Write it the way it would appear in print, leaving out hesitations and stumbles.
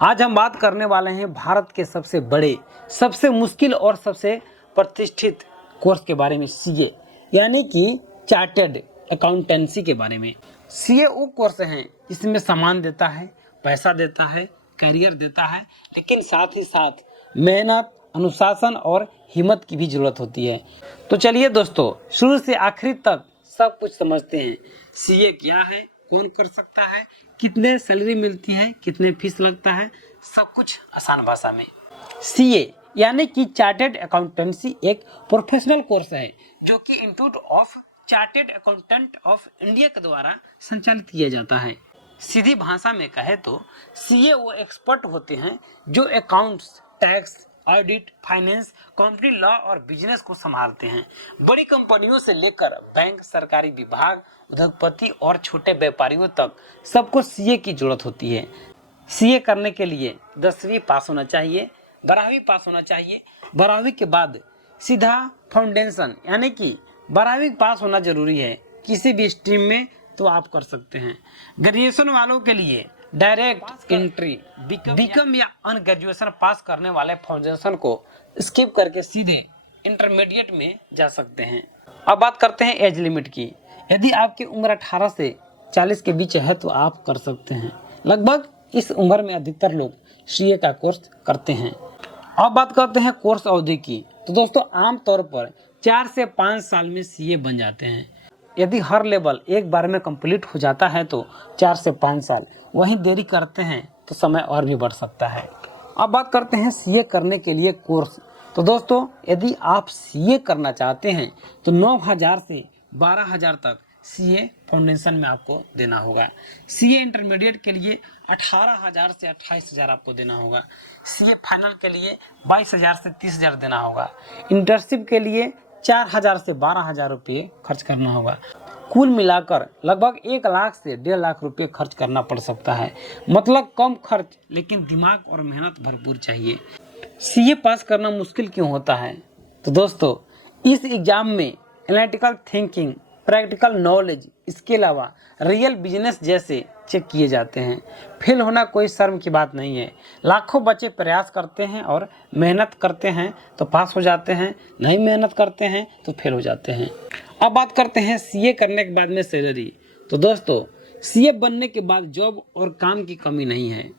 आज हम बात करने वाले हैं भारत के सबसे बड़े, सबसे मुश्किल और सबसे प्रतिष्ठित कोर्स के बारे में, सीए यानी कि चार्टर्ड अकाउंटेंसी के बारे में। सीए वो कोर्स है जिसमें सामान देता है, पैसा देता है, करियर देता है, लेकिन साथ ही साथ मेहनत, अनुशासन और हिम्मत की भी जरूरत होती है। तो चलिए दोस्तों, शुरू से आखिरी तक सब कुछ समझते हैं। सीए क्या है, कौन कर सकता है, कितने सैलरी मिलती है, कितने फीस लगता है, सब कुछ आसान भाषा में। सीए यानी कि चार्टर्ड अकाउंटेंसी एक प्रोफेशनल कोर्स है जो कि institute of chartered accountant of India के द्वारा संचालित किया जाता है। सीधी भाषा में कहे तो सीए वो एक्सपर्ट होते हैं जो accounts, tax, audit, finance, company law और बिजनेस को संभालते हैं। बड़ी कंपनियों से लेकर बैंक, सरकारी विभाग, उद्योगपति और छोटे व्यापारियों तक सबको सीए की जरूरत होती है। सीए करने के लिए 10वीं पास होना चाहिए, 12वीं पास होना चाहिए। 12वीं के बाद सीधा फाउंडेशन यानी कि 12वीं पास होना जरूरी है किसी भी स्ट्रीम में, तो आप कर सकते हैं। ग्रेजुएशन वालों के लिए डायरेक्ट एंट्री, बीकॉम या अन ग्रेजुएशन पास करने वाले फाउंडेशन को स्किप करके सीधे इंटरमीडिएट में जा सकते हैं। अब बात करते हैं एज लिमिट की। यदि आपकी उम्र 18 से 40 के बीच है तो आप कर सकते हैं। लगभग इस उम्र में अधिकतर लोग सीए का कोर्स करते हैं। अब बात करते हैं कोर्स अवधि की। तो दोस्तों, आमतौर पर 4 से 5 साल में सीए बन जाते हैं। यदि हर लेवल एक बार में कंप्लीट हो जाता है तो 4 से 5 साल, वहीं देरी करते हैं तो समय और भी बढ़ सकता है। अब बात करते हैं सीए करने के लिए कोर्स। तो दोस्तों, यदि आप सीए करना चाहते हैं तो 9,000 से 12,000 तक सीए फाउंडेशन में आपको देना होगा। सीए इंटरमीडिएट के लिए 18,000 से 28,000 आपको देना होगा। सीए फाइनल के लिए 22,000 से 30,000 देना होगा। इंटर्नशिप के लिए 4,000 से 12,000 रुपये खर्च करना होगा। कुल मिलाकर लगभग 1 लाख से 1.5 लाख रुपये खर्च करना पड़ सकता है। मतलब कम खर्च, लेकिन दिमाग और मेहनत भरपूर चाहिए। सीए पास करना मुश्किल क्यों होता है? तो दोस्तों, इस एग्जाम में एनालिटिकल थिंकिंग, प्रैक्टिकल नॉलेज, इसके अलावा रियल बिजनेस जैसे चेक किए जाते हैं। फेल होना कोई शर्म की बात नहीं है। लाखों बच्चे प्रयास करते हैं और मेहनत करते हैं तो पास हो जाते हैं, नहीं मेहनत करते हैं तो फेल हो जाते हैं। अब बात करते हैं सीए करने के बाद में सैलरी। तो दोस्तों, सीए बनने के बाद जॉब और काम की कमी नहीं है।